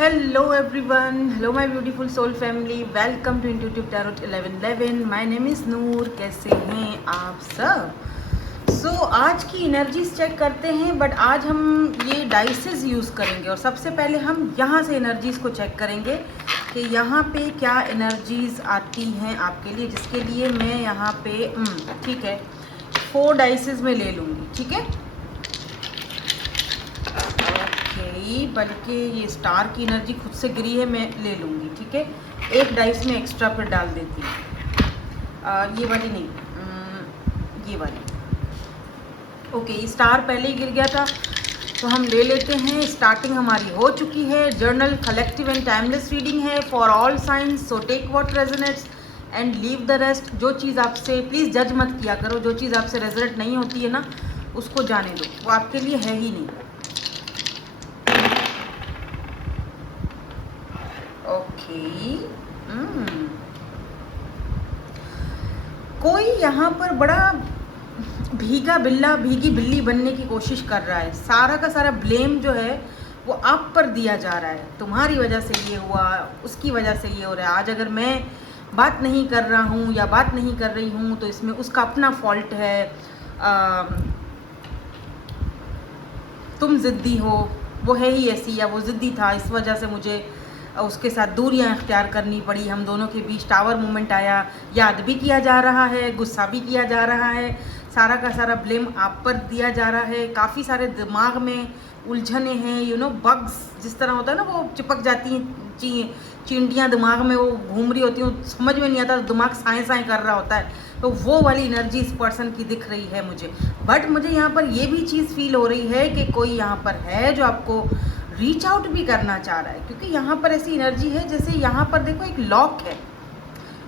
Hello everyone, hello my beautiful soul family, welcome to Intuitive Tarot 1111. My name is नूर. कैसे हैं आप सब? आज की एनर्जीज चेक करते हैं, बट आज हम ये डाइसेस यूज़ करेंगे और सबसे पहले हम यहाँ से एनर्जीज को चेक करेंगे कि यहाँ पे क्या एनर्जीज आती हैं आपके लिए, जिसके लिए मैं यहाँ पे ठीक है 4 डाइसेस में ले लूँगी. ठीक है, बल्कि ये स्टार की एनर्जी खुद से गिरी है, मैं ले लूँगी. ठीक है, एक डाइस में एक्स्ट्रा पर डाल देती हूँ. ये वाली नहीं, ये वाली. ओके, स्टार पहले ही गिर गया था तो हम ले लेते हैं. स्टार्टिंग हमारी हो चुकी है. General collective and timeless reading है for all signs, so take what resonates and leave the rest. जो चीज़ आपसे, प्लीज़ जज मत किया करो, जो चीज़ आपसे रेजोनेट नहीं होती है ना, उसको जाने दो, वो आपके लिए है ही नहीं. ओके, कोई यहाँ पर बड़ा भीगा बिल्ला, भीगी बिल्ली बनने की कोशिश कर रहा है. सारा का सारा ब्लेम जो है वो आप पर दिया जा रहा है. तुम्हारी वजह से ये हुआ, उसकी वजह से ये हो रहा है. आज अगर मैं बात नहीं कर रहा हूँ या बात नहीं कर रही हूँ तो इसमें उसका अपना फॉल्ट है. तुम ज़िद्दी हो, वो है ही ऐसी, या वो ज़िद्दी था, इस वजह से मुझे उसके साथ दूरियां इख्तियार करनी पड़ी. हम दोनों के बीच टावर मोमेंट आया. याद भी किया जा रहा है, गुस्सा भी किया जा रहा है. सारा का सारा ब्लेम आप पर दिया जा रहा है. काफ़ी सारे दिमाग में उलझने हैं. बग्स जिस तरह होता है ना, वो चिपक जाती हैं चींटियाँ दिमाग में, वो घूम रही होती हैं, समझ में नहीं आता, दिमाग साएँ साएँ कर रहा होता है. तो वो वाली एनर्जी इस पर्सन की दिख रही है मुझे. बट मुझे यहाँ पर ये भी चीज़ फील हो रही है कि कोई यहाँ पर है जो आपको रीच आउट भी करना चाह रहा है, क्योंकि यहाँ पर ऐसी एनर्जी है जैसे यहाँ पर देखो एक लॉक है.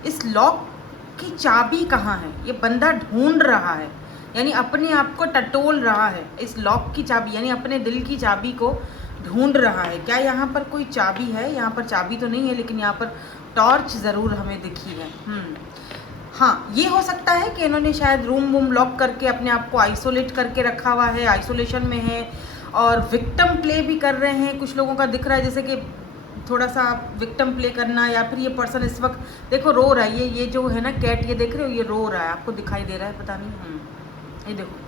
इस लॉक की चाबी कहाँ है, ये बंदा ढूंढ रहा है, यानी अपने आप को टटोल रहा है. इस लॉक की चाबी यानी अपने दिल की चाबी को ढूंढ रहा है. क्या यहाँ पर कोई चाबी है? यहाँ पर चाबी तो नहीं है, लेकिन यहाँ पर टॉर्च ज़रूर हमें दिखी है. हाँ, ये हो सकता है कि इन्होंने शायद रूम वूम लॉक करके अपने आप को आइसोलेट करके रखा हुआ है, आइसोलेशन में है, और विक्टिम प्ले भी कर रहे हैं. कुछ लोगों का दिख रहा है जैसे कि थोड़ा सा विक्टिम प्ले करना, या फिर ये पर्सन इस वक्त देखो रो रहा है. ये जो है ना कैट, ये देख रहे हो, ये रो रहा है. आपको दिखाई दे रहा है? पता नहीं. ये देखो,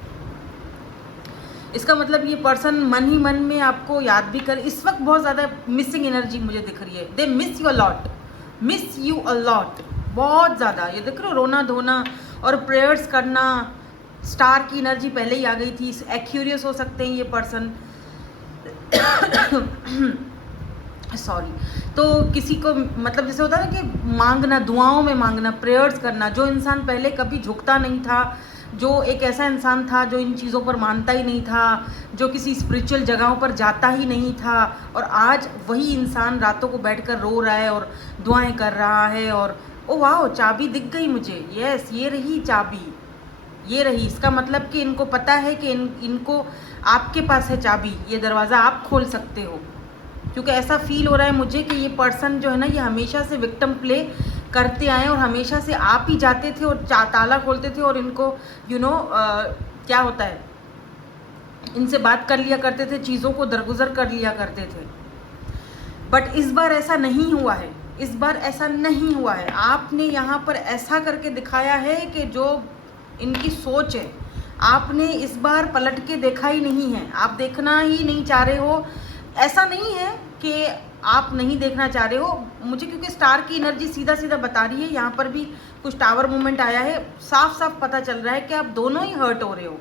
इसका मतलब ये पर्सन मन ही मन में आपको याद भी कर. इस वक्त बहुत ज़्यादा मिसिंग एनर्जी मुझे दिख रही है. दे miss you a lot, miss you a lot, बहुत ज़्यादा. ये देख रहे हो, रोना धोना और प्रेयर्स करना. स्टार की एनर्जी पहले ही आ गई थी. एक्यूरियस हो सकते हैं ये पर्सन. सॉरी. तो किसी को मतलब जैसे होता है ना कि मांगना, दुआओं में मांगना, प्रेयर्स करना. जो इंसान पहले कभी झुकता नहीं था, जो एक ऐसा इंसान था जो इन चीज़ों पर मानता ही नहीं था, जो किसी स्पिरिचुअल जगहों पर जाता ही नहीं था, और आज वही इंसान रातों को बैठकर रो रहा है और दुआएं कर रहा है. और ओ वाह, चाबी दिख गई मुझे. यस, ये रही चाबी, ये रही. इसका मतलब कि इनको पता है कि इनको आपके पास है चाबी, ये दरवाज़ा आप खोल सकते हो. क्योंकि ऐसा फील हो रहा है मुझे कि ये पर्सन जो है ना, ये हमेशा से विक्टिम प्ले करते आए, और हमेशा से आप ही जाते थे और ताला खोलते थे, और इनको क्या होता है, इनसे बात कर लिया करते थे, चीज़ों को दरगुजर कर लिया करते थे. बट इस बार ऐसा नहीं हुआ है. इस बार ऐसा नहीं हुआ है. आपने यहाँ पर ऐसा करके दिखाया है कि जो इनकी सोच है, आपने इस बार पलट के देखा ही नहीं है. आप देखना ही नहीं चाह रहे हो. ऐसा नहीं है कि आप नहीं देखना चाह रहे हो मुझे, क्योंकि स्टार की एनर्जी सीधा सीधा बता रही है. यहाँ पर भी कुछ टावर मूवमेंट आया है. साफ साफ पता चल रहा है कि आप दोनों ही हर्ट हो रहे हो,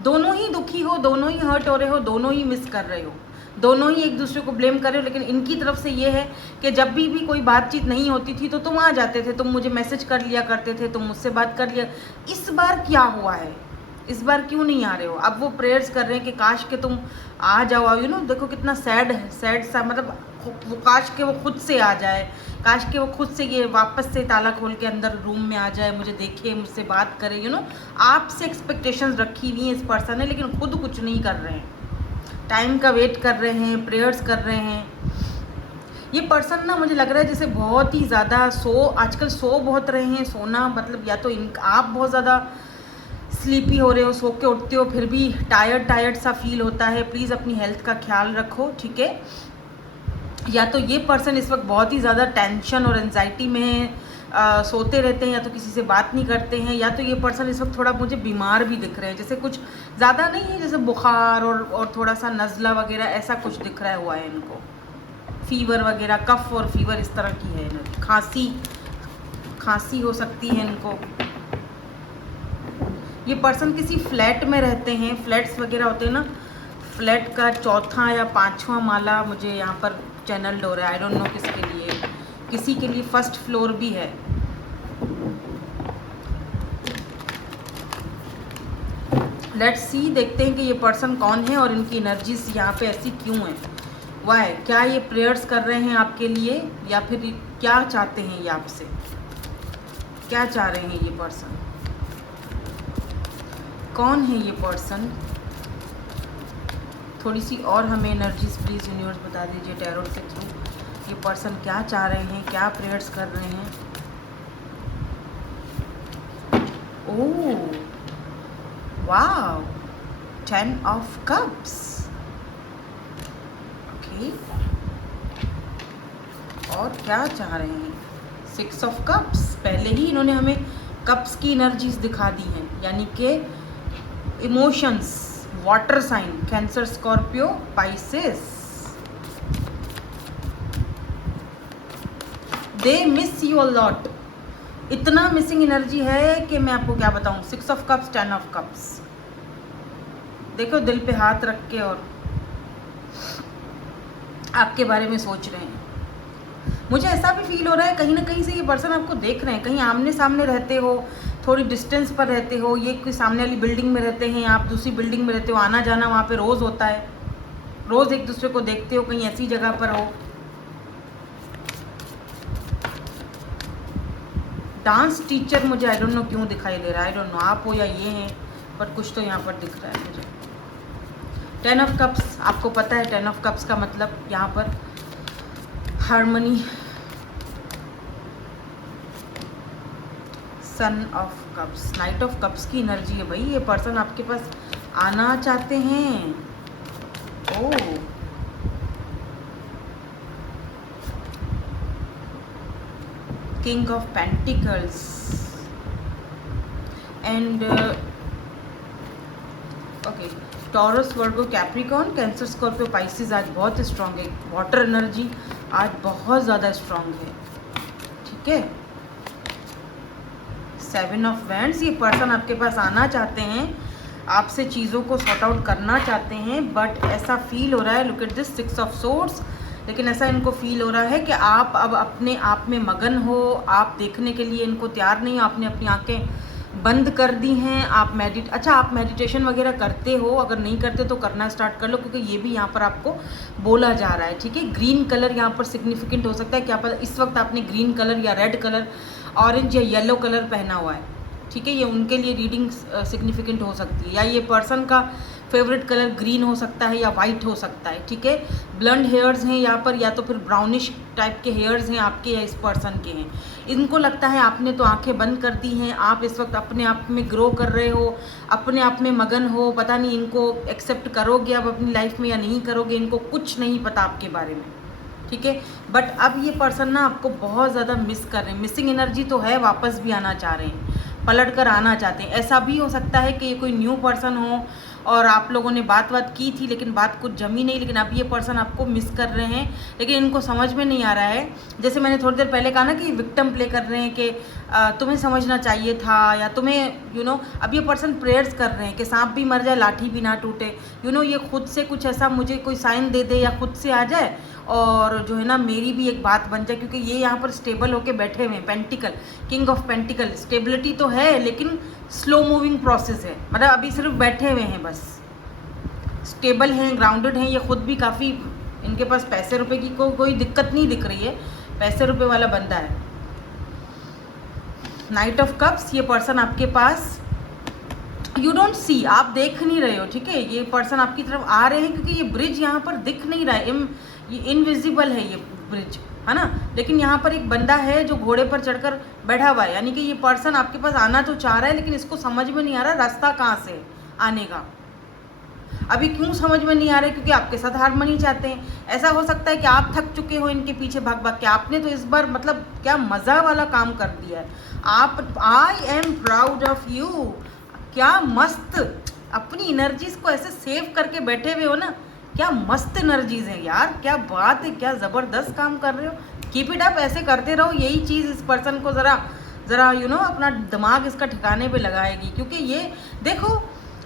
दोनों ही दुखी हो, दोनों ही हर्ट हो रहे हो, दोनों ही मिस कर रहे हो, दोनों ही एक दूसरे को ब्लेम कर रहे हो. लेकिन इनकी तरफ से ये है कि जब भी कोई बातचीत नहीं होती थी तो तुम आ जाते थे, तुम मुझे मैसेज कर लिया करते थे, तुम मुझसे बात कर लिया. इस बार क्या हुआ है? इस बार क्यों नहीं आ रहे हो? अब वो प्रेयर्स कर रहे हैं कि काश के तुम आ जाओ. देखो कितना सैड है, सैड सा, मतलब वो काश के वो खुद से आ जाए, काश के वो खुद से ये वापस से ताला खोल के अंदर रूम में आ जाए, मुझे देखे, मुझसे बात करे. आपसे एक्सपेक्टेशंस रखी हुई हैं इस पर्सन ने, लेकिन खुद कुछ नहीं कर रहे हैं. टाइम का वेट कर रहे हैं, प्रेयर्स कर रहे हैं. ये पर्सन ना, मुझे लग रहा है जैसे बहुत ही ज़्यादा आजकल सो बहुत रहे हैं. सोना मतलब या तो आप बहुत ज़्यादा स्लीपी हो रहे हो, सो के उठते हो फिर भी टायर्ड सा फील होता है. प्लीज़ अपनी हेल्थ का ख्याल रखो, ठीक है. या तो ये पर्सन इस वक्त बहुत ही ज़्यादा टेंशन और एंजाइटी में है, सोते रहते हैं, या तो किसी से बात नहीं करते हैं, या तो ये पर्सन इस वक्त थोड़ा मुझे बीमार भी दिख रहे हैं, जैसे कुछ ज़्यादा नहीं है, जैसे बुखार और थोड़ा सा नज़ला वगैरह ऐसा कुछ दिख रहा हुआ है इनको, फीवर वगैरह, कफ और फीवर इस तरह की है, खांसी हो सकती है इनको। ये पर्सन किसी फ्लैट में रहते हैं, फ्लैट्स वगैरह होते हैं ना, फ्लैट का चौथा या पांचवा माला मुझे यहाँ पर चैनल हो रहा है, आई डोंट नो किसके लिए, किसी के लिए फर्स्ट फ्लोर भी है। लेट्स सी, देखते हैं कि ये पर्सन कौन है और इनकी एनर्जीज यहाँ पे ऐसी क्यों है, वाई, क्या ये प्रेयर्स कर रहे हैं आपके लिए, या फिर क्या चाहते हैं ये आपसे, क्या चाह रहे हैं ये पर्सन, कौन है ये पर्सन। थोड़ी सी और हमें एनर्जीज प्लीज़ यूनिवर्स बता दीजिए टैरो के थ्रू, ये पर्सन क्या चाह रहे हैं, क्या प्रेयर्स कर रहे हैं। ओह वाव, 10 ऑफ कप्स, ओके, और क्या चाह रहे हैं, 6 ऑफ कप्स। पहले ही इन्होंने हमें कप्स की एनर्जीज दिखा दी हैं, यानी कि emotions, water sign, Cancer, Scorpio, Pisces, they miss you a lot. इतना मिसिंग एनर्जी है कि मैं आपको क्या बताऊं। 6 ऑफ कप्स, 10 ऑफ कप्स, देखो दिल पे हाथ रख के और आपके बारे में सोच रहे हैं। मुझे ऐसा भी फील हो रहा है कहीं ना कहीं से ये पर्सन आपको देख रहे हैं, कहीं आमने सामने रहते हो, थोड़ी डिस्टेंस पर रहते हो, ये कोई सामने वाली बिल्डिंग में रहते हैं, आप दूसरी बिल्डिंग में रहते हो, आना जाना वहाँ पे रोज़ होता है, रोज़ एक दूसरे को देखते हो, कहीं ऐसी जगह पर हो। डांस टीचर मुझे आई डोंट नो क्यों दिखाई दे रहा है, आई डोंट नो आप हो या ये हैं, पर कुछ तो यहाँ पर दिख रहा है मुझे। 10 ऑफ कप्स, आपको पता है 10 ऑफ कप्स का मतलब यहाँ पर harmony, son of cups, knight of cups की एनर्जी है भाई। ये पर्सन आपके पास आना चाहते हैं। Oh, king of pentacles and okay, Taurus, Virgo, Capricorn, Cancer, Scorpio, Pisces आज बहुत स्ट्रांग है, वाटर एनर्जी आज बहुत ज़्यादा स्ट्रांग है, ठीक है। 7 ऑफ वैंड्स, ये पर्सन आपके पास आना चाहते हैं, आपसे चीज़ों को सॉर्ट आउट करना चाहते हैं, बट ऐसा फील हो रहा है, look at this 6 of swords, लेकिन ऐसा इनको फील हो रहा है कि आप अब अपने आप में मगन हो, आप देखने के लिए इनको तैयार नहीं हो, आपने अपनी आंखें बंद कर दी हैं। आप आप मेडिटेशन वगैरह करते हो, अगर नहीं करते तो करना स्टार्ट कर लो, क्योंकि ये भी यहाँ पर आपको बोला जा रहा है, ठीक है। ग्रीन कलर यहाँ पर सिग्निफिकेंट हो सकता है, क्या पता इस वक्त आपने ग्रीन कलर या रेड कलर, ऑरेंज या येलो कलर पहना हुआ है, ठीक है। ये उनके लिए रीडिंग सिग्निफिकेंट हो सकती है, या ये पर्सन का फेवरेट कलर ग्रीन हो सकता है या वाइट हो सकता है, ठीक है। ब्लंड हेयर्स हैं यहाँ पर, या तो फिर ब्राउनिश टाइप के हेयर्स हैं आपके या इस पर्सन के हैं। इनको लगता है आपने तो आंखें बंद कर दी हैं, आप इस वक्त अपने आप में ग्रो कर रहे हो, अपने आप में मगन हो, पता नहीं इनको एक्सेप्ट करोगे अब अपनी लाइफ में या नहीं करोगे, इनको कुछ नहीं पता आपके बारे में, ठीक है। बट अब ये पर्सन ना आपको बहुत ज़्यादा मिस कर रहे हैं, मिसिंग एनर्जी तो है, वापस भी आना चाह रहे हैं, पलट कर आना चाहते हैं। ऐसा भी हो सकता है कि ये कोई न्यू पर्सन हो और आप लोगों ने बात की थी, लेकिन बात कुछ जमी नहीं, लेकिन अब ये पर्सन आपको मिस कर रहे हैं, लेकिन इनको समझ में नहीं आ रहा है। जैसे मैंने थोड़ी देर पहले कहा ना कि विक्टिम प्ले कर रहे हैं कि तुम्हें समझना चाहिए था, या तुम्हें अब ये पर्सन प्रेयर्स कर रहे हैं कि सांप भी मर जाए लाठी भी ना टूटे, ये खुद से कुछ ऐसा मुझे कोई साइन दे दे या खुद से आ जाए और जो है ना मेरी भी एक बात बन जाए, क्योंकि ये यहाँ पर स्टेबल होके बैठे हुए हैं। Pentacle, king of pentacle, stability तो है लेकिन स्लो मूविंग प्रोसेस है, मतलब अभी सिर्फ बैठे हुए हैं बस, स्टेबल हैं, ग्राउंडेड हैं। ये खुद भी काफ़ी, इनके पास पैसे रुपए की कोई दिक्कत नहीं दिख रही है, पैसे रुपए वाला बंदा है। नाइट ऑफ कप्स, ये पर्सन आपके पास, यू डोंट सी, आप देख नहीं रहे हो, ठीक है। ये पर्सन आपकी तरफ आ रहे हैं क्योंकि ये ब्रिज यहाँ पर दिख नहीं रहा है, ये इनविजिबल है ये ब्रिज, है ना। लेकिन यहाँ पर एक बंदा है जो घोड़े पर चढ़कर बैठा हुआ है, यानी कि ये पर्सन आपके पास आना तो चाह रहा है, लेकिन इसको समझ में नहीं आ रहा रास्ता कहाँ से आने का, अभी क्यों समझ में नहीं आ रहा है? क्योंकि आपके साथ हारमोनी चाहते हैं। ऐसा हो सकता है कि आप थक चुके हो इनके पीछे भाग भाग के। आपने तो इस बार मतलब क्या मज़ा वाला काम कर दिया है आप। I am proud of you. क्या मस्त अपनी एनर्जीज को ऐसे सेव करके बैठे हुए हो ना, क्या मस्त एनर्जीज है यार, क्या बात है, क्या ज़बरदस्त काम कर रहे हो। कीप इट अप, ऐसे करते रहो। यही चीज़ इस पर्सन को ज़रा यू नो अपना दिमाग इसका ठिकाने पे लगाएगी। क्योंकि ये देखो,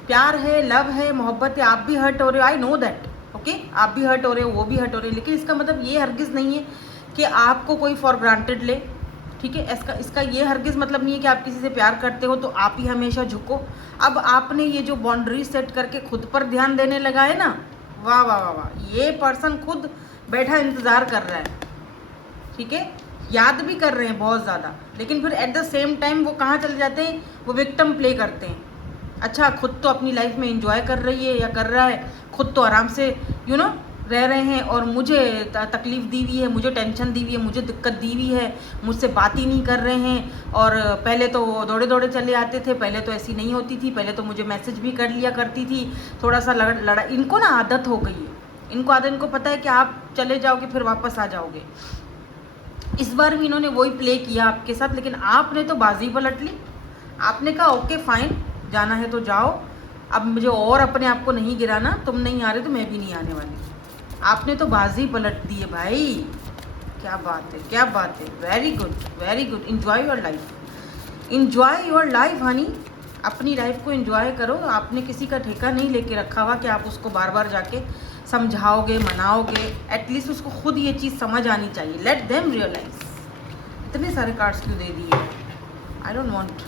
प्यार है, लव है, मोहब्बत है, आप भी हर्ट हो रहे हो, आई नो दैट, ओके, आप भी हर्ट हो रहे हो, वो भी हर्ट हो रहे हो, लेकिन इसका मतलब ये हरगिज़ नहीं है कि आपको कोई फॉर ग्रांटेड ले, ठीक है। इसका ये हरगिज़ मतलब नहीं है कि आप किसी से प्यार करते हो तो आप ही हमेशा झुको। अब आपने ये जो बाउंड्री सेट करके खुद पर ध्यान देने लगा है ना, वाह वाह वाह वाह, ये पर्सन खुद बैठा इंतज़ार कर रहा है, ठीक है। याद भी कर रहे हैं बहुत ज़्यादा, लेकिन फिर एट द सेम टाइम वो कहाँ चले जाते हैं, वो विक्टिम प्ले करते हैं। अच्छा, खुद तो अपनी लाइफ में एंजॉय कर रही है या कर रहा है, खुद तो आराम से यू नो रह रहे हैं, और मुझे तकलीफ़ दी हुई है, मुझे टेंशन दी हुई है, मुझे दिक्कत दी हुई है, मुझसे बात ही नहीं कर रहे हैं। और पहले तो दौड़े दौड़े चले आते थे, पहले तो ऐसी नहीं होती थी, पहले तो मुझे मैसेज भी कर लिया करती थी, थोड़ा सा लड़ा। इनको ना आदत हो गई है, इनको पता है कि आप चले जाओगे फिर वापस आ जाओगे। इस बार भी इन्होंने वही प्ले किया आपके साथ, लेकिन आपने तो बाजी पलट ली। आपने कहा ओके फाइन, जाना है तो जाओ, अब मुझे और अपने आप को नहीं गिराना, तुम नहीं आ रहे तो मैं भी नहीं आने वाली। आपने तो बाजी पलट दी है भाई, क्या बात है, क्या बात है। Very good, very good. Enjoy your life, enjoy your life Honey, अपनी लाइफ को इंजॉय करो। आपने किसी का ठेका नहीं लेके रखा हुआ कि आप उसको बार बार जाके समझाओगे, मनाओगे। एटलीस्ट उसको खुद ये चीज़ समझ आनी चाहिए। Let them realise. इतने सारे कार्ड्स क्यों दे दिए? I don't want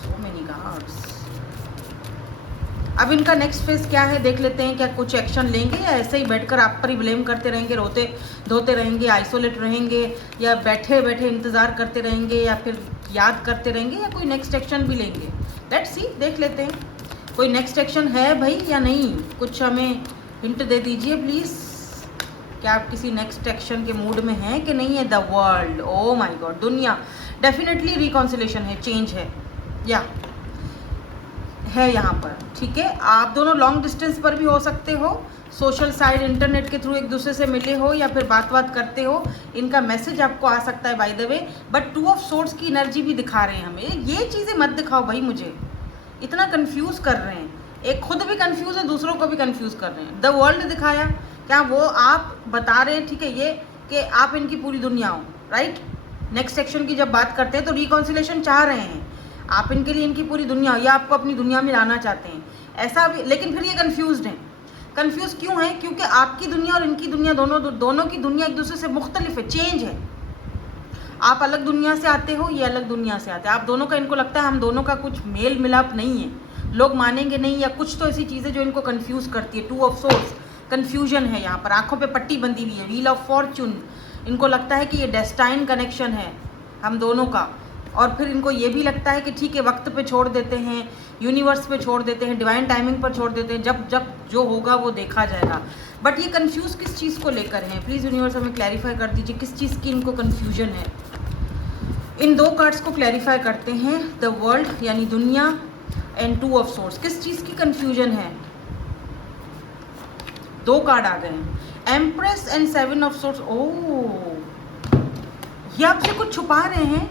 so many cards. अब इनका नेक्स्ट फेज क्या है देख लेते हैं। क्या कुछ एक्शन लेंगे या ऐसे ही बैठकर आप पर ही ब्लेम करते रहेंगे, रोते धोते रहेंगे, आइसोलेट रहेंगे, या बैठे बैठे इंतज़ार करते रहेंगे, या फिर याद करते रहेंगे, या कोई नेक्स्ट एक्शन भी लेंगे? लेट्स सी, देख लेते हैं कोई नेक्स्ट एक्शन है भाई या नहीं। कुछ हमें हिंट दे दीजिए प्लीज़। क्या आप किसी नेक्स्ट एक्शन के मूड में हैं कि नहीं है? The world, oh my God, दुनिया। डेफिनेटली रिकॉन्सिलेशन है, चेंज है, या है यहाँ पर, ठीक है। आप दोनों लॉन्ग डिस्टेंस पर भी हो सकते हो, सोशल साइड इंटरनेट के थ्रू एक दूसरे से मिले हो, या फिर बात करते हो। इनका मैसेज आपको आ सकता है by the way, but 2 of swords की एनर्जी भी दिखा रहे हैं हमें। ये चीज़ें मत दिखाओ भाई मुझे, इतना कंफ्यूज कर रहे हैं। एक खुद भी कंफ्यूज है, दूसरों को भी कंफ्यूज कर रहे हैं। द वर्ल्ड दिखाया, क्या वो आप बता रहे हैं, ठीक है, ये कि आप इनकी पूरी दुनिया हो, राइट। नेक्स्ट सेक्शन की जब बात करते हैं तो रिकॉन्सिलेशन चाह रहे हैं आप इनके लिए, इनकी पूरी दुनिया, या आपको अपनी दुनिया में लाना चाहते हैं, ऐसा भी। लेकिन फिर ये कंफ्यूज्ड हैं। कंफ्यूज क्यों है? क्योंकि आपकी दुनिया और इनकी दुनिया, दोनों की दुनिया एक दूसरे से मुख्तलिफ है, चेंज है। आप अलग दुनिया से आते हो, ये अलग दुनिया से आते हैं। आप दोनों का, इनको लगता है हम दोनों का कुछ मेल मिलाप नहीं है, लोग मानेंगे नहीं, या कुछ तो ऐसी चीज़ें जो इनको कंफ्यूज करती है। 2 ऑफ सोर्ड्स, कन्फ्यूजन है यहाँ पर, आंखों पे पट्टी बंधी हुई है। व्हील ऑफ फॉर्च्यून, इनको लगता है कि ये डेस्टाइन कनेक्शन है हम दोनों का। और फिर इनको ये भी लगता है कि ठीक है, वक्त पे छोड़ देते हैं, यूनिवर्स पे छोड़ देते हैं, डिवाइन टाइमिंग पर छोड़ देते हैं, जब जब जो होगा वो देखा जाएगा। बट ये कंफ्यूज किस चीज़ को लेकर हैं? प्लीज़ यूनिवर्स हमें क्लैरिफाई कर दीजिए, किस चीज़ की इनको कन्फ्यूजन है। इन 2 कार्ड्स को क्लैरिफाई करते हैं। द वर्ल्ड यानी दुनिया, एंड 2 ऑफ सोर्ड्स, किस चीज़ की कन्फ्यूजन है? 2 कार्ड आ गए हैं, एम्प्रेस एंड 7 ऑफ सोर्ड्स। ओह, ये आपसे कुछ छुपा रहे हैं,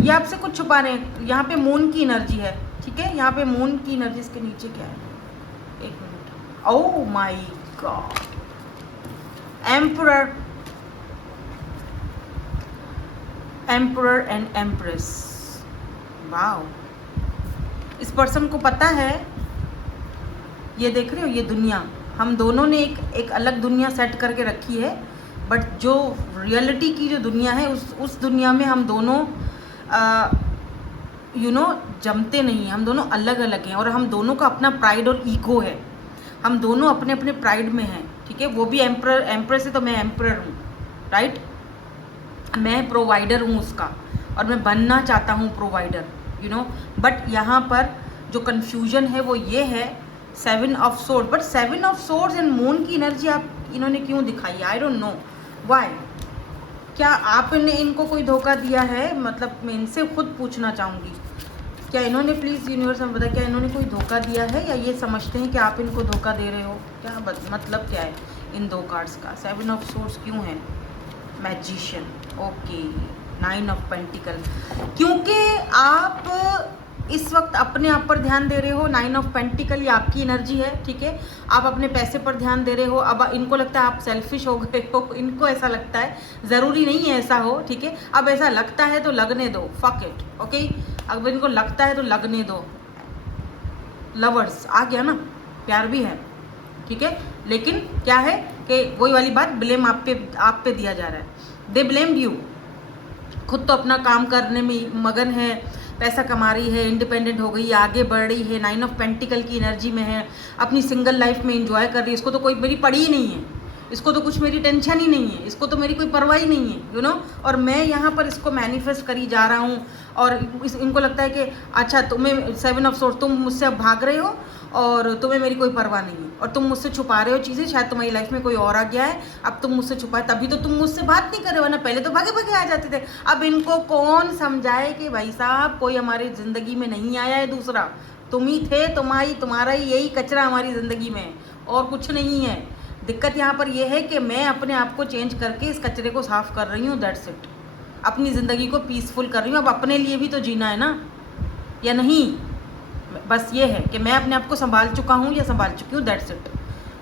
ये आपसे कुछ छुपा रहे हैं। यहाँ पे मून की एनर्जी है, ठीक है, यहाँ पे मून की एनर्जी। इसके नीचे क्या है? 1 minute. Oh my God, emperor, emperor and empress. Wow, इस पर्सन को पता है, ये देख रहे हो, ये दुनिया हम दोनों ने एक अलग दुनिया सेट करके रखी है, बट जो रियलिटी की जो दुनिया है, उस दुनिया में हम दोनों जमते नहीं हैं, हम दोनों अलग अलग हैं। और हम दोनों का अपना प्राइड और ईगो है, हम दोनों अपने अपने प्राइड में हैं, ठीक है। वो भी एम्प्रेस है तो मैं एम्परर हूँ, राइट। मैं प्रोवाइडर हूँ उसका, और मैं बनना चाहता हूँ प्रोवाइडर, बट यहाँ पर जो कन्फ्यूजन है वो ये है, 7 of sword. But 7 of swords and moon की एनर्जी आप इन्होंने क्यों दिखाई? I don't know why. क्या आपने इनको कोई धोखा दिया है? मतलब मैं इनसे खुद पूछना चाहूँगी, क्या इन्होंने, प्लीज़ यूनिवर्स में बताया, क्या इन्होंने कोई धोखा दिया है या ये समझते हैं कि आप इनको धोखा दे रहे हो? क्या मतलब क्या है इन 2 कार्ड्स का? 7 ऑफ सोर्स क्यों है? मैजिशियन, ओके, 9 ऑफ पेंटिकल, क्योंकि आप इस वक्त अपने आप पर ध्यान दे रहे हो। 9 ऑफ पेंटिकल ये आपकी एनर्जी है, ठीक है। आप अपने पैसे पर ध्यान दे रहे हो। अब इनको लगता है आप सेल्फिश हो गए हो, इनको ऐसा लगता है, ज़रूरी नहीं है ऐसा हो, ठीक है। अब ऐसा लगता है तो लगने दो, फक इट, ओके। अब इनको लगता है तो लगने दो। लवर्स आ गया ना, प्यार भी है, ठीक है, लेकिन क्या है कि वही वाली बात, ब्लेम आप पे दिया जा रहा है। They blame you. खुद तो अपना काम करने में मगन है, पैसा कमा रही है, इंडिपेंडेंट हो गई, आगे बढ़ रही है, 9 ऑफ पेंटिकल की एनर्जी में है, अपनी सिंगल लाइफ में एंजॉय कर रही है। इसको तो कोई मेरी पड़ी ही नहीं है, इसको तो कुछ मेरी टेंशन ही नहीं है, इसको तो मेरी कोई परवाह ही नहीं है, यू नो। और मैं यहाँ पर इसको मैनिफेस्ट करी जा रहा हूँ। और इनको लगता है कि अच्छा तुम्हें 7 ऑफ सोर्स, तुम मुझसे अब भाग रहे हो और तुम्हें मेरी कोई परवाह नहीं है, और तुम मुझसे छुपा रहे हो चीज़ें, शायद तुम्हारी लाइफ में कोई और आ गया है, अब तुम मुझसे छुपाए, तभी तो तुम मुझसे बात नहीं कर रहे हो ना, पहले तो भागे भागे आ जाते थे। अब इनको कौन समझाए कि भाई साहब कोई हमारी ज़िंदगी में नहीं आया है दूसरा, तुम ही थे, तुम्हारा ही यही कचरा हमारी ज़िंदगी में, और कुछ नहीं है। दिक्कत यहाँ पर यह है कि मैं अपने आप को चेंज करके इस कचरे को साफ़ कर रही हूँ, दैट्स इट। अपनी ज़िंदगी को पीसफुल कर रही हूँ। अब अपने लिए भी तो जीना है ना, या नहीं? बस ये है कि मैं अपने आप को संभाल चुका हूँ या संभाल चुकी हूँ, दैट्स इट।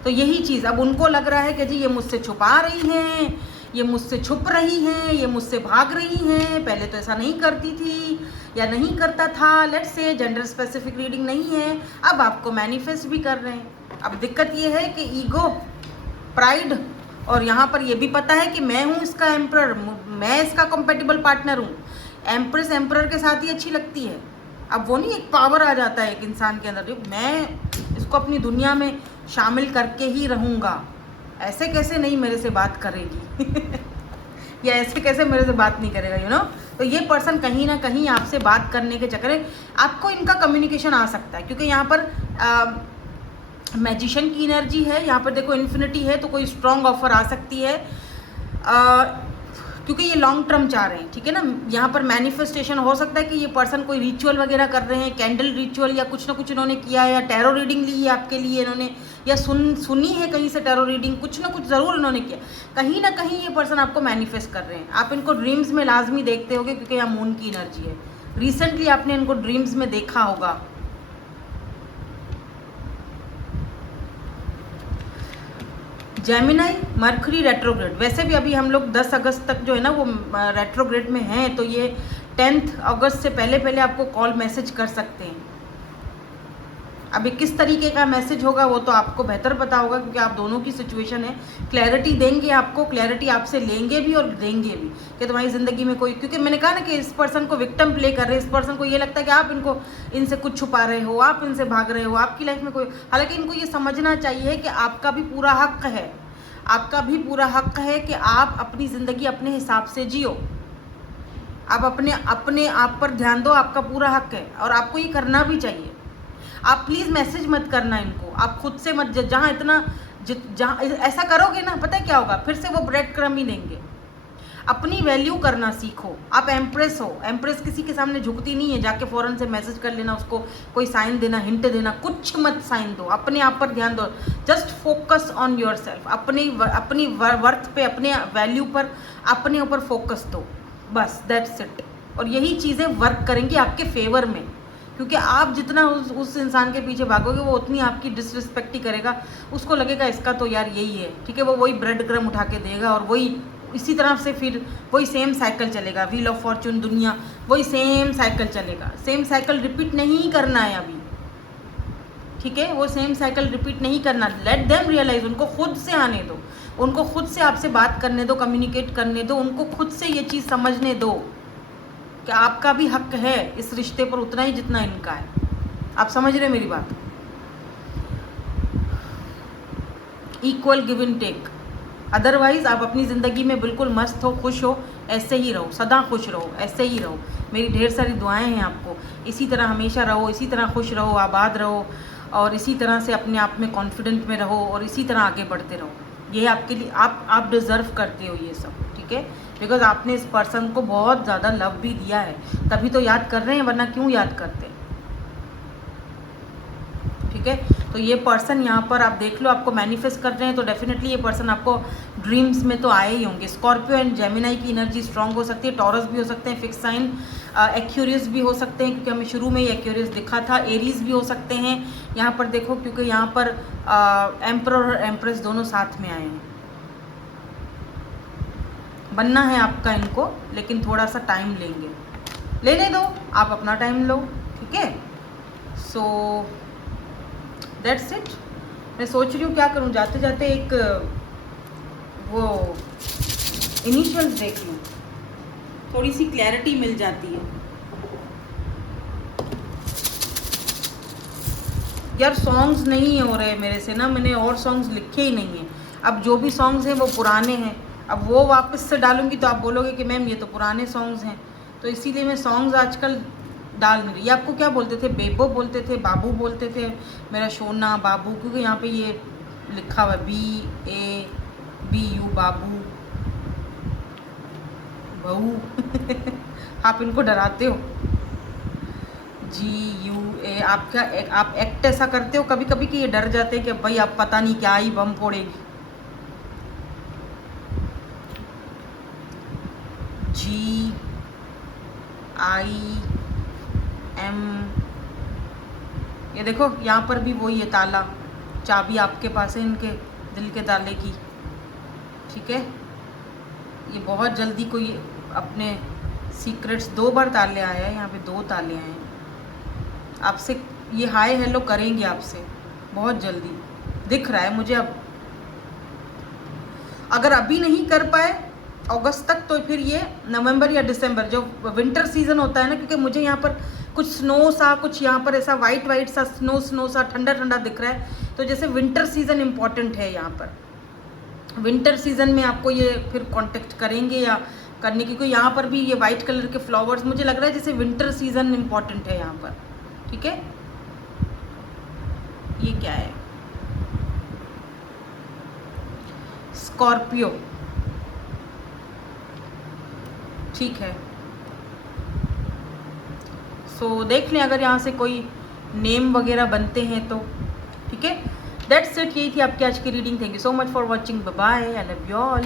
तो यही चीज़ अब उनको लग रहा है कि जी ये मुझसे छुपा रही हैं, ये मुझसे छुप रही हैं, ये मुझसे भाग रही हैं, पहले तो ऐसा नहीं करती थी या नहीं करता था। Let's say gender specific reading नहीं है, अब आपको मैनिफेस्ट भी कर रहे हैं। अब दिक्कत ये है कि ईगो, प्राइड, और यहाँ पर ये भी पता है कि मैं हूँ इसका एम्परर, मैं इसका कंपेटिबल पार्टनर हूँ। एम्प्रेस एम्परर के साथ ही अच्छी लगती है। अब वो नहीं, एक पावर आ जाता है एक इंसान के अंदर, मैं इसको अपनी दुनिया में शामिल करके ही रहूँगा, ऐसे कैसे नहीं मेरे से बात करेगी या ऐसे कैसे मेरे से बात नहीं करेगा, यू नो। तो ये पर्सन कहीं ना कहीं आपसे बात करने के चक्कर में आपको इनका कम्युनिकेशन आ सकता है, क्योंकि यहाँ पर मैजिशियन की एनर्जी है, यहाँ पर देखो इन्फिनिटी है, तो कोई स्ट्रॉन्ग ऑफर आ सकती है, क्योंकि ये लॉन्ग टर्म चाह रहे हैं, ठीक है ना। यहाँ पर मैनिफेस्टेशन हो सकता है कि ये पर्सन कोई रिचुअल वगैरह कर रहे हैं, कैंडल रिचुअल या कुछ ना कुछ इन्होंने किया है, या टैरो रीडिंग ली है आपके लिए इन्होंने, या सुनी है कहीं से टैरो रीडिंग, कुछ ना कुछ ज़रूर इन्होंने किया। कहीं ना कहीं ये पर्सन आपको मैनिफेस्ट कर रहे हैं। आप इनको ड्रीम्स में लाजमी देखते होगे, क्योंकि यहाँ मून की एनर्जी है। रिसेंटली आपने इनको ड्रीम्स में देखा होगा। जेमिनाई, मरकरी रेट्रोग्रेड, वैसे भी अभी हम लोग 10 अगस्त तक जो है ना वो रेट्रोग्रेड में हैं, तो ये 10 अगस्त से पहले पहले आपको कॉल मैसेज कर सकते हैं। अभी किस तरीके का मैसेज होगा वो तो आपको बेहतर पता होगा, क्योंकि आप दोनों की सिचुएशन है। क्लैरिटी देंगे आपको, क्लैरिटी आपसे लेंगे भी और देंगे भी कि तुम्हारी ज़िंदगी में कोई, क्योंकि मैंने कहा ना कि इस पर्सन को विक्टिम प्ले कर रहे हैं, इस पर्सन को ये लगता है कि आप इनसे कुछ छुपा रहे हो, आप इनसे भाग रहे हो, आपकी लाइफ में कोई, हालांकि इनको ये समझना चाहिए कि आपका भी पूरा हक है, आपका भी पूरा हक है कि आप अपनी ज़िंदगी अपने हिसाब से जियो, आप अपने आप पर ध्यान दो, आपका पूरा हक है और आपको ये करना भी चाहिए। आप प्लीज़ मैसेज मत करना इनको, आप खुद से मत, जहाँ ऐसा करोगे ना, पता है क्या होगा, फिर से वो ब्रेड क्रम्ब ही देंगे। अपनी वैल्यू करना सीखो। आप एम्प्रेस हो, एम्प्रेस किसी के सामने झुकती नहीं है, जाके फ़ौरन से मैसेज कर लेना, उसको कोई साइन देना, हिंट देना, कुछ मत साइन दो, अपने आप पर ध्यान दो। Just focus on your self, अपनी वर्थ पे, अपने वैल्यू पर, अपने ऊपर फोकस दो, बस दैट्स इट। और यही चीज़ें वर्क करेंगी आपके फेवर में, क्योंकि आप जितना उस इंसान के पीछे भागोगे वो उतनी आपकी डिसरिस्पेक्ट ही करेगा। उसको लगेगा इसका तो यार यही है, ठीक है, वो वही ब्रेड क्रम्ब उठा के देगा और वही इसी तरह से फिर वही सेम साइकिल चलेगा। व्हील ऑफ फॉर्चून, दुनिया, वही सेम साइकिल चलेगा। सेम साइकिल रिपीट नहीं करना है अभी, ठीक है, वो सेम साइकिल रिपीट नहीं करना। लेट देम रियलाइज, उनको खुद से आने दो, उनको खुद से आपसे बात करने दो, कम्युनिकेट करने दो, उनको खुद से ये चीज़ समझने दो कि आपका भी हक है इस रिश्ते पर उतना ही जितना इनका है। आप समझ रहे मेरी बात? Equal give and take. Otherwise आप अपनी ज़िंदगी में बिल्कुल मस्त हो, खुश हो, ऐसे ही रहो, सदा खुश रहो, ऐसे ही रहो। मेरी ढेर सारी दुआएं हैं आपको, इसी तरह हमेशा रहो, इसी तरह खुश रहो, आबाद रहो, और इसी तरह से अपने आप में कॉन्फिडेंट में रहो, और इसी तरह आगे बढ़ते रहो। ये आपके लिए, आप डिज़र्व करते हो ये सब, ठीक है, बिकॉज आपने इस पर्सन को बहुत ज़्यादा लव भी दिया है, तभी तो याद कर रहे हैं, वरना क्यों याद करते हैं। ठीक है। तो ये पर्सन यहाँ पर आप देख लो, आपको मैनिफेस्ट कर रहे हैं, तो डेफिनेटली ये पर्सन आपको ड्रीम्स में तो आए ही होंगे। स्कॉर्पियो एंड जेमिनाई की एनर्जी स्ट्रांग हो सकती है, टॉरस भी हो सकते हैं, फिक्स साइन, एक्यूरियस भी हो सकते हैं, क्योंकि हमें शुरू में ही एक्यूरियस दिखा था। एरीज भी हो सकते हैं यहाँ पर देखो, क्योंकि यहाँ पर एम्परर और एम्प्रेस दोनों साथ में आए हैं। बनना है आपका इनको, लेकिन थोड़ा सा टाइम लेंगे, लेने दो, आप अपना टाइम लो, ठीक है। So that's it. मैं सोच रही हूँ क्या करूँ, जाते जाते एक वो इनिशियल्स देख लूँ, थोड़ी सी क्लैरिटी मिल जाती है। यार सॉन्ग्स नहीं हो रहे मेरे से ना, मैंने और सॉन्ग्स लिखे ही नहीं हैं। अब जो भी सॉन्ग्स हैं वो पुराने हैं, अब वो वापस से डालूंगी तो आप बोलोगे कि मैम ये तो पुराने सॉन्ग्स हैं, तो इसीलिए मैं सॉन्ग्स आजकल डाल नहीं रही। ये आपको क्या बोलते थे, बेबो बोलते थे, बाबू बोलते थे, मेरा सोना बाबू, क्योंकि यहाँ पे ये लिखा हुआ है BABU बाबू बहू आप इनको डराते हो। GUA, आप क्या आप एक्ट ऐसा करते हो कभी कभी कि ये डर जाते हैं कि भाई आप पता नहीं क्या ही बम फोड़ेगी। GIM, ये देखो यहाँ पर भी वही है, ताला, चाबी आपके पास है इनके दिल के ताले की, ठीक है। ये बहुत जल्दी कोई अपने सीक्रेट्स, 2 बार ताले आए हैं यहाँ पे, 2 ताले आए हैं आपसे, ये हाय हेलो करेंगे आपसे बहुत जल्दी, दिख रहा है मुझे। अब अगर अभी नहीं कर पाए अगस्त तक, तो फिर ये नवंबर या दिसंबर, जो विंटर सीजन होता है ना, क्योंकि मुझे यहाँ पर कुछ स्नो सा, कुछ यहाँ पर ऐसा वाइट वाइट सा स्नो सा ठंडा ठंडा दिख रहा है, तो जैसे विंटर सीजन इम्पॉर्टेंट है यहाँ पर, विंटर सीजन में आपको ये फिर कांटेक्ट करेंगे या करने की, क्योंकि यहाँ पर भी ये वाइट कलर के फ्लावर्स, मुझे लग रहा है जैसे विंटर सीजन इम्पॉर्टेंट है यहाँ पर, ठीक है। ये क्या है, स्कॉर्पियो, ठीक है। सो देख लें अगर यहाँ से कोई नेम वगैरह बनते हैं तो, ठीक है। दैट्स इट, यही थी आपकी आज की reading. Thank you so much for watching, bye bye, I love you all.